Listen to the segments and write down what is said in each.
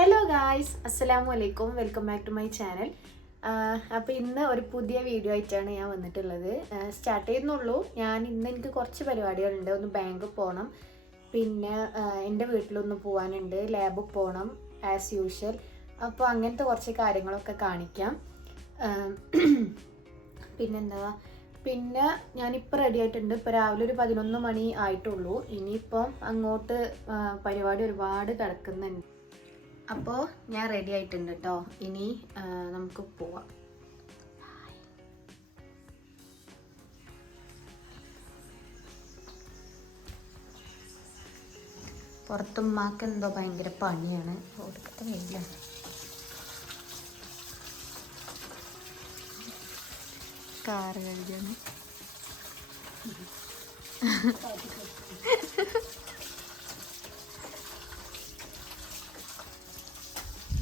Hello guys, അസ്സലാമു അലൈക്കും. Welcome back to my channel. അപ്പോൾ ഇന്ന് ഒരു പുതിയ വീഡിയോ ആയിട്ടാണ് ഞാൻ വന്നിട്ടുള്ളത്. സ്റ്റാർട്ട് ചെയ്യുന്നുള്ളൂ. ഇന്ന് എനിക്ക് കുറച്ച് പരിപാടികളുണ്ട്. ഒന്ന് ബാങ്കിൽ പോകണം, പിന്നെ എൻ്റെ വീട്ടിലൊന്ന് പോകാനുണ്ട്, ലാബിൽ പോകണം ആസ് യൂഷ്വൽ. അപ്പോൾ അങ്ങനത്തെ കുറച്ച് കാര്യങ്ങളൊക്കെ കാണിക്കാം. പിന്നെ ഞാനിപ്പോൾ റെഡി ആയിട്ടുണ്ട്. ഇപ്പോൾ രാവിലെ ഒരു 11 മണി ആയിട്ടുള്ളൂ. ഇനിയിപ്പം അങ്ങോട്ട് പരിപാടി ഒരുപാട് കിടക്കുന്നുണ്ട്. അപ്പോൾ ഞാൻ റെഡി ആയിട്ടുണ്ട് കേട്ടോ. ഇനി നമുക്ക് പോവാം. പുറത്തുമ്മാക്ക് എന്തോ ഭയങ്കര പണിയാണ്. ഒടുക്കത്തെ വെയിലാണ്. കാറ് കഴിയാണ്.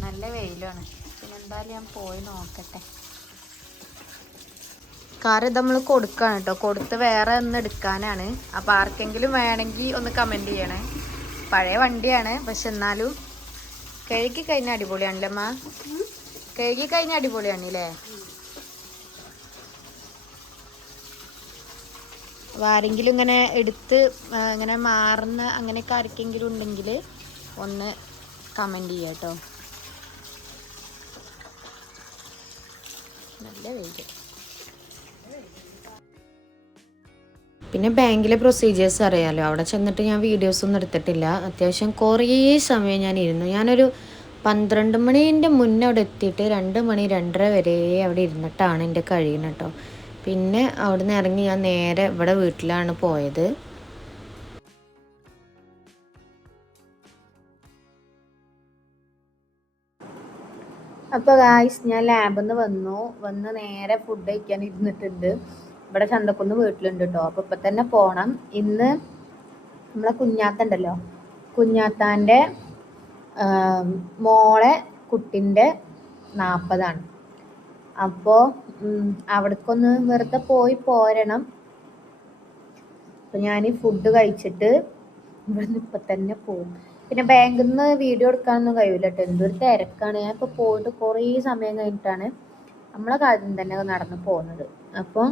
നല്ല വെയിലാണ്. പിന്നെ എന്തായാലും ഞാൻ പോയി നോക്കട്ടെ. കാർ ഇത് നമ്മൾ കൊടുക്കാണ് കേട്ടോ. കൊടുത്ത് വേറെ ഒന്ന് എടുക്കാനാണ്. അപ്പോൾ ആർക്കെങ്കിലും വേണമെങ്കിൽ ഒന്ന് കമൻറ്റ് ചെയ്യണേ. പഴയ വണ്ടിയാണ്, പക്ഷെ എന്നാലും കഴുകി കഴിഞ്ഞ അടിപൊളിയാണല്ലേ അമ്മ? കഴുകി കഴിഞ്ഞ അടിപൊളിയാണല്ലേ? ആരെങ്കിലും ഇങ്ങനെ എടുത്ത് ഇങ്ങനെ മാറുന്ന അങ്ങനെയൊക്കെ ആർക്കെങ്കിലും ഉണ്ടെങ്കിൽ ഒന്ന് കമൻറ്റ് ചെയ്യാം കേട്ടോ. നല്ല വെയില്. പിന്നെ ബാങ്കിലെ പ്രൊസീജിയേഴ്സ് അറിയാമല്ലോ. അവിടെ ചെന്നിട്ട് ഞാൻ വീഡിയോസ് ഒന്നും എടുത്തിട്ടില്ല. അത്യാവശ്യം കുറേ സമയം ഞാൻ ഇരുന്നു. ഞാനൊരു 12 മണീൻ്റെ മുന്നേ അവിടെ എത്തിയിട്ട് 2 മണി 2:30 വരെ അവിടെ ഇരുന്നിട്ടാണ് എൻ്റെ കഴിയുന്നത് കേട്ടോ. പിന്നെ അവിടെ നിന്ന് ഇറങ്ങി ഞാൻ നേരെ ഇവിടെ വീട്ടിലാണ് പോയത്. അപ്പോൾ ഗായ്സ്, ഞാൻ ലാബിൽ നിന്ന് വന്ന് നേരെ ഫുഡ് കഴിക്കാൻ ഇരുന്നിട്ടുണ്ട്. ഇവിടെ ചന്തക്കുന്ന് വീട്ടിലുണ്ട് കേട്ടോ. അപ്പോൾ ഇപ്പം തന്നെ പോകണം. ഇന്ന് നമ്മളെ കുഞ്ഞാത്തണ്ടല്ലോ, കുഞ്ഞാത്താൻ്റെ മോളെ കുട്ടിൻ്റെ 40ആണ്. അപ്പോൾ അവിടേക്കൊന്ന് വെറുതെ പോയി പോരണം. അപ്പോൾ ഞാൻ ഫുഡ് കഴിച്ചിട്ട് ഇവിടുന്ന് ഇപ്പം തന്നെ പോകും. പിന്നെ ബാങ്കിൽ നിന്ന് വീഡിയോ എടുക്കാനൊന്നും കഴിയില്ല കേട്ടോ. എന്തൊരു തിരക്കാണ്. ഞാൻ ഇപ്പോൾ പോയിട്ട് കുറേ സമയം കഴിഞ്ഞിട്ടാണ് നമ്മളെ കാര്യം തന്നെ നടന്ന് പോകുന്നത്. അപ്പോൾ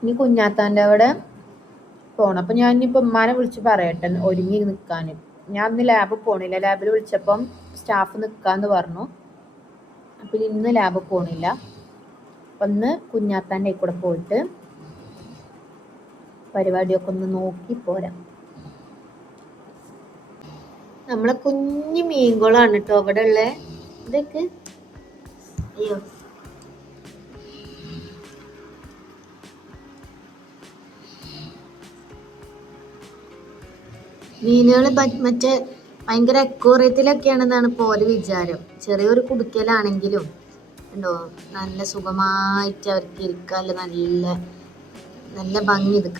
ഇനി കുഞ്ഞാത്താൻ്റെ അവിടെ പോകണം. അപ്പോൾ ഞാൻ ഇനിയിപ്പോൾ ഉമ്മാനെ വിളിച്ച് പറയട്ടെ ഒരുങ്ങി നിൽക്കാൻ. ഞാൻ ഇന്ന് ലാബിൽ പോകണില്ല. ലാബിൽ വിളിച്ചപ്പം സ്റ്റാഫ് നിൽക്കാമെന്ന് പറഞ്ഞു. അപ്പം ഇന്ന് ലാബിൽ പോകണില്ല. അപ്പം ഇന്ന് കുഞ്ഞാത്താൻ്റെ കൂടെ പോയിട്ട് പരിപാടിയൊക്കെ ഒന്ന് നോക്കി പോരാം. നമ്മളെ കുഞ്ഞു മീൻകുളമാണ് കേട്ടോ അവിടെ ഉള്ള. ഇതൊക്കെ അയ്യോ, മീനുകൾ മറ്റേ ഭയങ്കര അക്വേറിയത്തിലൊക്കെയാണെന്നാണ് പോലെ വിചാരം. ചെറിയൊരു കുടുക്കലാണെങ്കിലും ഉണ്ടോ, നല്ല സുഖമായിട്ട് അവർക്ക് ഇരിക്കാല്ല. നല്ല നല്ല ഭംഗി. ഇത്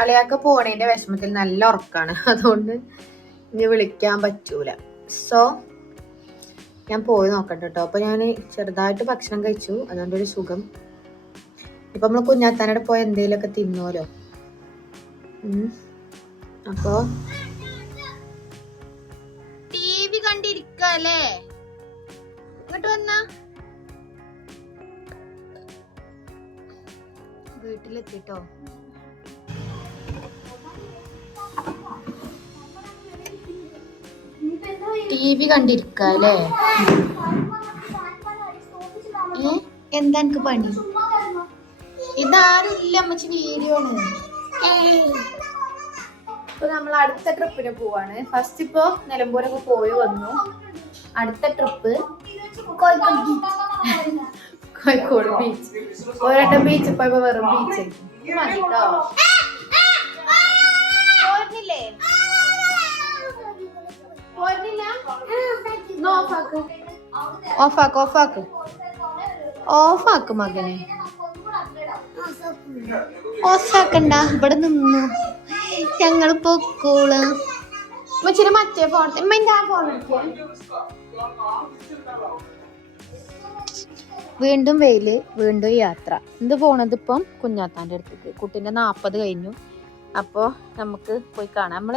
അളിയാക്ക പോണേന്റെ വിഷമത്തിൽ നല്ല ഉറക്കാണ്. അതുകൊണ്ട് ഇനി വിളിക്കാൻ പറ്റൂല. സോ ഞാൻ പോയി നോക്കട്ടെ കേട്ടോ. അപ്പോൾ ഞാൻ ചെറുതായിട്ട് ഭക്ഷണം കഴിച്ചു. അതുകൊണ്ടൊരു സുഖം. ഇപ്പം നമ്മൾ കുഞ്ഞാത്താനോട് പോയി എന്തെങ്കിലുമൊക്കെ തിന്നുമല്ലോ. അപ്പോൾ TV കണ്ടിരിക്കല്ലേ? ഇങ്ങോട്ട് വന്നാ വീട്ടിലെത്തിട്ടോ. TV കണ്ടിരിക്കല്ലേ? എന്താ എനിക്ക് പണി? ഇതാരും ഇല്ല അമ്മച്ചി, വീഡിയോ ആണ്. ഇപ്പൊ നമ്മൾ അടുത്ത ട്രിപ്പിന് പോവാണ്. ഫസ്റ്റ് ഇപ്പോ നിലമ്പൂരൊക്കെ പോയി വന്നു. അടുത്ത ട്രിപ്പ് കോഴിക്കോട് ബീച്ച്. ഒരട്ടം ബീച്ച് പോയപ്പോ വെറും ബീച്ച് മതി കേട്ടോ. ഓഫാക്ക് മകനെ. ഓഫാക്കണ്ട, ഇവിടെ നിന്നു. ഞങ്ങൾ പൊക്കോളാം. മറ്റേ ഫോൺ ഫോൺ വീണ്ടും വെയില്, വീണ്ടും യാത്ര. എന്ത് പോണത് ഇപ്പം കുഞ്ഞാത്താൻ്റെ അടുത്തേക്ക്. കുട്ടീൻ്റെ 40 കഴിഞ്ഞു. അപ്പോൾ നമുക്ക് പോയി കാണാം. നമ്മൾ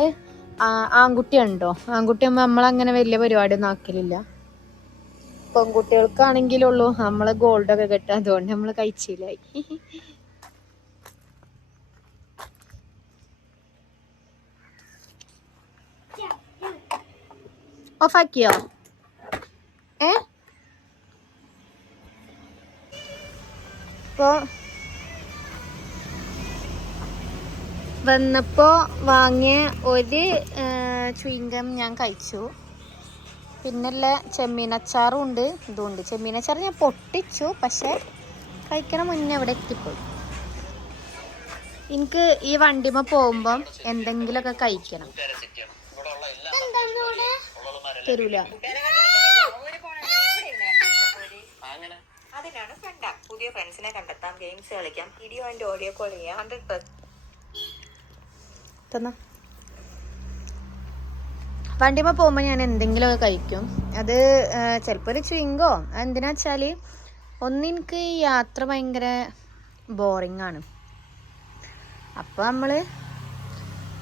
ആൺകുട്ടിയുണ്ടോ? ആൺകുട്ടിയാകുമ്പോൾ നമ്മളങ്ങനെ വലിയ പരിപാടിയൊന്നും ആക്കലില്ല. പെൺകുട്ടികൾക്കാണെങ്കിലുള്ളൂ നമ്മള് ഗോൾഡൊക്കെ കെട്ടുക. അതുകൊണ്ട് നമ്മള് കഴിച്ചില്ലായി. ഓഫാക്കിയോ? ഇപ്പൊ വന്നപ്പോ വാങ്ങിയ ഒരു ചുയിങ്കം ഞാൻ കഴിച്ചു. പിന്നല്ല ചെമ്മീനച്ചാറും ഉണ്ട്, ഇതുണ്ട്. ചെമ്മീനച്ചാർ ഞാൻ പൊട്ടിച്ചു, പക്ഷെ കഴിക്കണ മുന്നേ അവിടെ എത്തിപ്പോയി. എനിക്ക് ഈ വണ്ടിമ പോകുമ്പം എന്തെങ്കിലുമൊക്കെ കഴിക്കണം. തരൂല. അതിനാണ് ഫ്രണ്ട് ആപ്പ്. പുതിയ ഫ്രണ്ട്സിനെ കണ്ടെത്താം, ഗെയിംസ് കളിക്കാം, വീഡിയോ ആൻഡ് ഓഡിയോ കോൾ ചെയ്യാം. 100%. വണ്ടിമ പോകുമ്പോൾ ഞാൻ എന്തെങ്കിലുമൊക്കെ കഴിക്കും. അത് ചിലപ്പോൾ ഒരു ചുയിങ്കോ. എന്തിനാ വെച്ചാൽ ഒന്നെനിക്ക് യാത്ര ഭയങ്കര ബോറിംഗ് ആണ്. അപ്പോൾ നമ്മൾ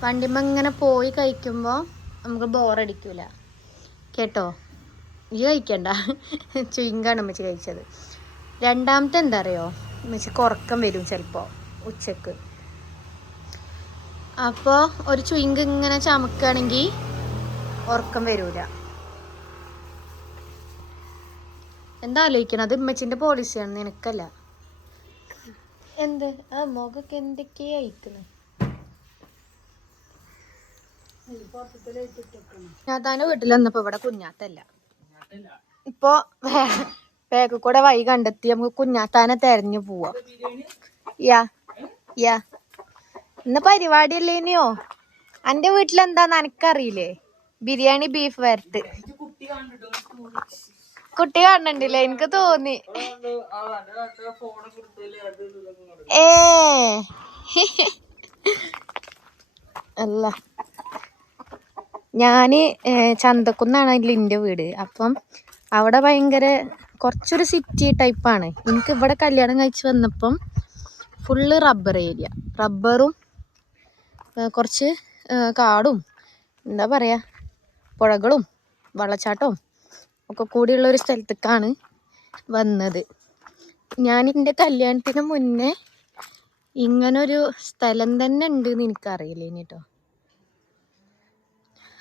വണ്ടിമ ഇങ്ങനെ പോയി കഴിക്കുമ്പോൾ നമുക്ക് ബോറടിക്കൂല കേട്ടോ. ഈ കഴിക്കണ്ട, ചുയിങ്കാണ് ഉമ്മച്ചി കഴിച്ചത്. രണ്ടാമത്തെ എന്താ അറിയോ, ഉമ്മച്ചിക്ക് ഉറക്കം വരും ചിലപ്പോൾ ഉച്ചക്ക്. അപ്പോൾ ഒരു ചുയിങ്ക് ഇങ്ങനെ ചമക്കുകയാണെങ്കിൽ ഉറക്കം വരൂല. എന്താ ആലോചിക്കണം? അത് ഉമ്മച്ചിൻ്റെ പോളിസിയാണ്, നിനക്കല്ല. എന്ത് മുഖമൊക്കെ എന്തൊക്കെയാ അയക്കുന്നത്? കുഞ്ഞാത്താൻ്റെ വീട്ടിൽ വന്നപ്പോ ഇവിടെ കുഞ്ഞാത്തല്ല. ഇപ്പൊ ബാഗ് കൂടെ വഴി കണ്ടെത്തി നമുക്ക് കുഞ്ഞാത്താനെ തെരഞ്ഞു പോവാ. ഇന്ന് പരിപാടിയല്ലേനിയോ? എന്റെ വീട്ടിലെന്താന്ന് എനിക്കറിയില്ലേ? ബിരിയാണി ബീഫ് വരട്ട്. കുട്ടി കാണണ്ടില്ലേ? എനിക്ക് തോന്നി. അല്ല, ഞാന് ചന്തക്കുന്നാണ് എൻ്റെ വീട്. അപ്പം അവിടെ ഭയങ്കര കുറച്ചൊരു സിറ്റി ടൈപ്പാണ്. എനിക്ക് ഇവിടെ കല്യാണം കഴിച്ച് വന്നപ്പം ഫുള്ള് റബ്ബർ ഏരിയ, റബ്ബറും കുറച്ച് കാടും എന്താ പറയുക പുഴകളും വെള്ളച്ചാട്ടവും ഒക്കെ കൂടിയുള്ളൊരു സ്ഥലത്തേക്കാണ് വന്നത്. ഞാൻ എൻ്റെ കല്യാണത്തിന് മുന്നേ ഇങ്ങനൊരു സ്ഥലം തന്നെ ഉണ്ടെന്ന് എനിക്കറിയില്ലേനി കേട്ടോ.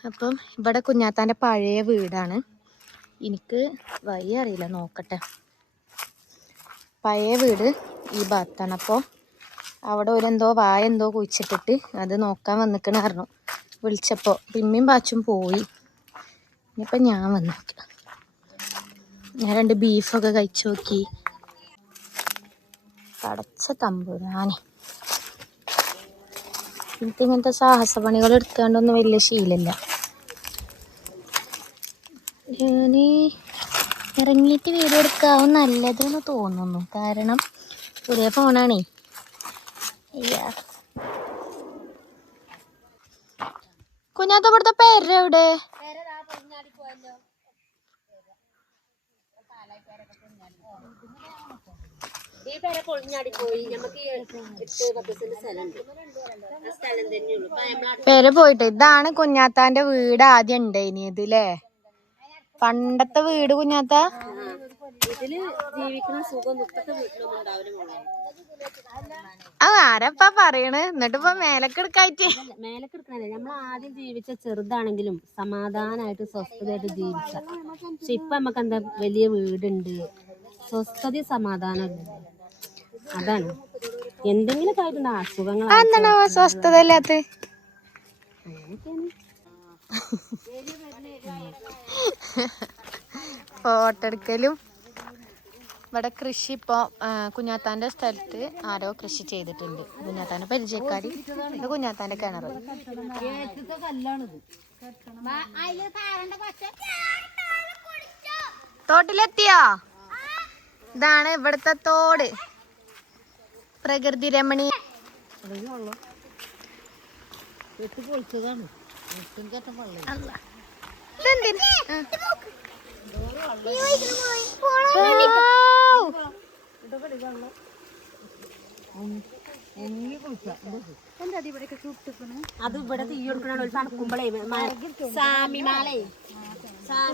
അപ്പം ഇവിടെ കുഞ്ഞാത്താൻ്റെ പഴയ വീടാണ്. എനിക്ക് വഴി അറിയില്ല, നോക്കട്ടെ. പഴയ വീട് ഈ ഭാഗത്താണ്. അപ്പോൾ അവിടെ ഒരെന്തോ വായ എന്തോ കുഴിച്ചിട്ടിട്ട് അത് നോക്കാൻ വന്നിക്കണ പറഞ്ഞു വിളിച്ചപ്പോൾ. പിമ്മയും പാച്ചും പോയി. ഇനിയിപ്പോൾ ഞാൻ വന്നു. ഞാൻ 2 ബീഫൊക്കെ കഴിച്ചു നോക്കി. പടച്ച തമ്പുരാനെ, എനിക്ക് ഇങ്ങനത്തെ സാഹസ പണികൾ എടുക്കാണ്ടൊന്നും വലിയ ശീലമില്ല. ഞാൻ ഇറങ്ങിയിട്ട് വീഡിയോ എടുക്കാവും നല്ലതെന്ന് തോന്നുന്നു. കാരണം പുതിയ ഫോണാണേ. കുഞ്ഞാത്ത ഇവിടുത്തെ പേരെവിടെ? പേര് പോയിട്ട്. ഇതാണ് കുഞ്ഞാത്താന്റെ വീട് ആദ്യം ഉണ്ടായിനിയത് ല്ലേ? പണ്ടത്തെ വീട് കുഞ്ഞാത്ത. ആരപ്പാ പറയണ്? എന്നിട്ട് ഇപ്പൊ മേലക്കെടുക്കായിട്ട്. മേലക്കെടുക്കാനല്ലേ, നമ്മൾ ആദ്യം ജീവിച്ച ചെറുതാണെങ്കിലും സമാധാനമായിട്ട് സ്വസ്ഥതയായിട്ട് ജീവിച്ച. പക്ഷെ ഇപ്പൊ നമുക്ക് എന്താ വലിയ വീടുണ്ട്, സ്വസ്ഥത സമാധാനം. അതാണ് എന്തെങ്കിലും ആയിട്ടുണ്ടോ അസുഖങ്ങൾ? എന്താണ് സ്വസ്ഥത ഇല്ലാത്ത? ഫോട്ടോ എടുക്കലും. ഇവിടെ കൃഷി ഇപ്പോൾ കുഞ്ഞാത്താൻ്റെ സ്ഥലത്ത് ആരോ കൃഷി ചെയ്തിട്ടുണ്ട്. കുഞ്ഞാത്താൻ്റെ പരിചയക്കാരി. ഇത് കുഞ്ഞാത്താൻ്റെ കിണർ. തോട്ടിലെത്തിയോ? ഇതാണ് ഇവിടുത്തെ തോട്. പ്രകൃതി രമണീയ. അത് ഇവിടെ തീ കൊടുക്കണ തണുക്കുമ്പോഴേ സാമിമാലേ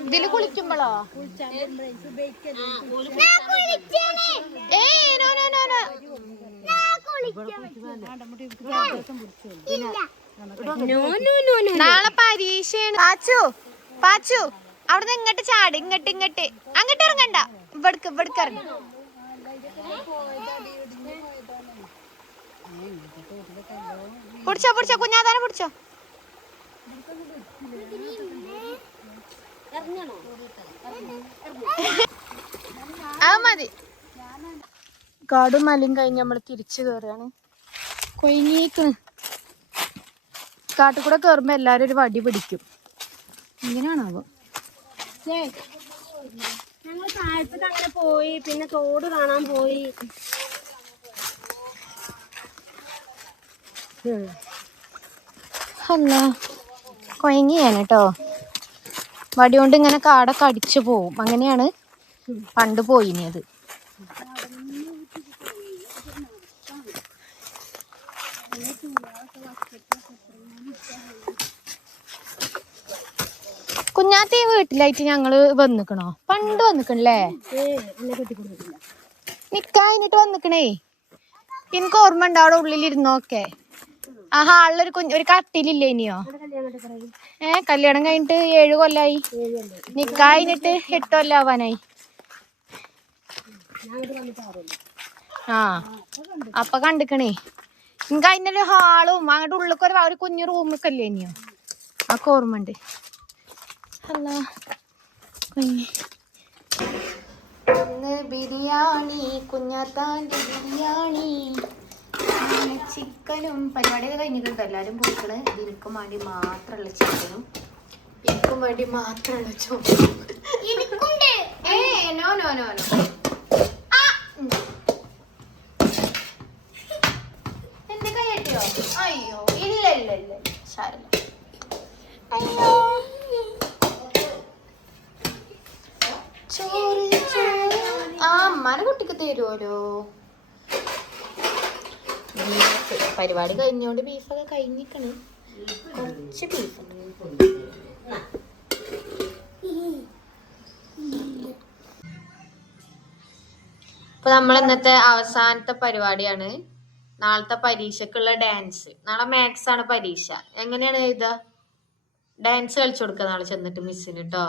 ഇതില് കുളിക്കുമ്പോഴോ നാളെ പരീക്ഷയാണ്. പാച്ചു പാച്ചു അവിടുന്ന് ഇങ്ങോട്ട് ചാട്, ഇങ്ങോട്ട് ഇങ്ങോട്ട് അങ്ങോട്ട് ഇറങ്ങണ്ട, ഇവിടക്ക് ഇവിടക്ക് ഇറങ്ങി. പിടിച്ചോ പിടിച്ചോ കുഞ്ഞാതാനെ പിടിച്ചോ. ആ മതി. കാടും മലയും കഴിഞ്ഞ് നമ്മള് തിരിച്ചു കയറുകയാണ്. കൊയിഞ്ഞീക്കണ്. കാട്ടിൽ കൂടെ കയറുമ്പോ എല്ലാരും ഒരു വടി പിടിക്കും. ഇങ്ങനെയാണാവോ? ഞങ്ങൾ താഴത്തേക്ക് അങ്ങനെ പോയി, പിന്നെ തോട് കാണാൻ പോയി. അല്ല കൊയങ്ങിയാണ് കേട്ടോ. വടി കൊണ്ട് ഇങ്ങനെ കാടൊക്കെ അടിച്ചു പോവും. അങ്ങനെയാണ് പണ്ട് പോയിനിയത്. കുഞ്ഞാത്ത ഈ വീട്ടിലായിട്ട് ഞങ്ങള് വന്നിക്കണോ? പണ്ട് വന്നിക്കണല്ലേ? നിക്കായിട്ട് വന്നിക്കണേ. എനിക്ക് ഓർമ്മ ഉണ്ട് അവിടെ ഉള്ളിലിരുന്നോക്കെ. ആ ഹാളിലൊരു ഒരു കട്ടിലില്ലേ ഇനിയോ? കല്യാണം കഴിഞ്ഞിട്ട് 7 കൊല്ലായി. നിക്കായിട്ട് 8 കൊല്ലം ആവാനായി. ആ അപ്പൊ കണ്ടിക്കണേ. എനിക്ക് അതിനൊരു ഹാളും അങ്ങോട്ട് ഉള്ളിലേക്ക് ഒരു കുഞ്ഞു റൂമൊക്കെ അല്ലേ ഇനിയോ? ഒക്കെ ഓർമ്മ ഉണ്ട്. അല്ല ഇന്ന് ബിരിയാണി, കുഞ്ഞാത്താൻ്റെ ബിരിയാണി, ചിക്കനും പരിപാടിയൊക്കെ കഴിഞ്ഞിട്ടുണ്ട്. എല്ലാവരും പോയിക്കള്. എനിക്കും വേണ്ടി മാത്രമുള്ള ചിക്കനും എനിക്കും വേണ്ടി മാത്രമുള്ള ചോറും. No no no no. എന്റെ കൈ കെട്ടിയോ? അയ്യോ ഇല്ല ഇല്ല ഇല്ല സാരല്ല. അയ്യോ ചോറ് ചോറ്. ആ അമ്മാനെ കുട്ടിക്ക് തരുമല്ലോ. ബീഫ് പരിപാടി കഴിഞ്ഞോണ്ട് ബീഫൊക്കെ കഴിഞ്ഞിക്കണ്. കുറച്ച് ബീഫുണ്ട്. ഇപ്പൊ നമ്മൾ ഇന്നത്തെ അവസാനത്തെ പരിപാടിയാണ്. നാളത്തെ പരീക്ഷക്കുള്ള ഡാൻസ്. നാളെ മാത്സ് ആണ് പരീക്ഷ. എങ്ങനെയാണ് എഴുതുക? ഡാൻസ് കളിച്ചു കൊടുക്കുക നാളെ ചെന്നിട്ട് മിസ്സിന് കേട്ടോ.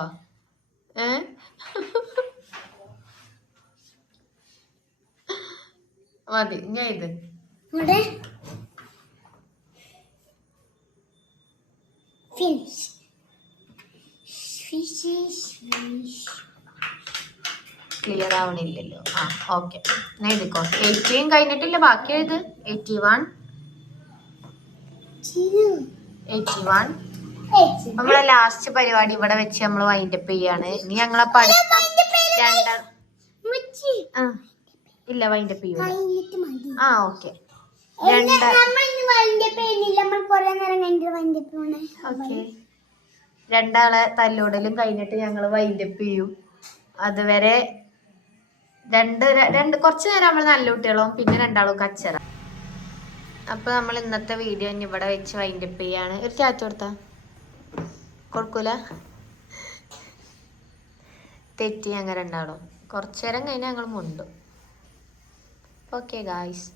മതി ഞാൻ ഇത് ക്ലിയർ ആവണില്ലല്ലോ. ആ ഓക്കെ ഞാൻ എഴുതിക്കോ. 80 കഴിഞ്ഞിട്ടില്ല, ബാക്കി എഴുത്. 81 നമ്മളെ ലാസ്റ്റ് പരിപാടി ഇവിടെ വെച്ച് നമ്മൾ വൈൻഡപ്പ് ചെയ്യാണ്. ഇനി ഞങ്ങളെ പഠിത്തം ഇല്ല വൈൻഡപ്പ് ചെയ്യൂല. ആ ഓക്കെ രണ്ടാളെ തല്ലോടലും കഴിഞ്ഞിട്ട് ഞങ്ങൾ വൈൻഡപ്പ് ചെയ്യും. അതുവരെ കുറച്ചു നേരം നമ്മൾ നല്ല കുട്ടികളും പിന്നെ രണ്ടാളും കച്ചറ. അപ്പൊ നമ്മൾ ഇന്നത്തെ വീഡിയോ ഇനി ഇവിടെ വെച്ച് വൈൻഡപ്പ് ചെയ്യാണ്. ഒരു ചാറ്റ് കൊടുത്താ കൊടുക്കൂല. തെറ്റി ഞങ്ങൾ രണ്ടാളും. കുറച്ചു നേരം കഴിഞ്ഞാൽ ഞങ്ങൾ മുണ്ടും. Okay guys.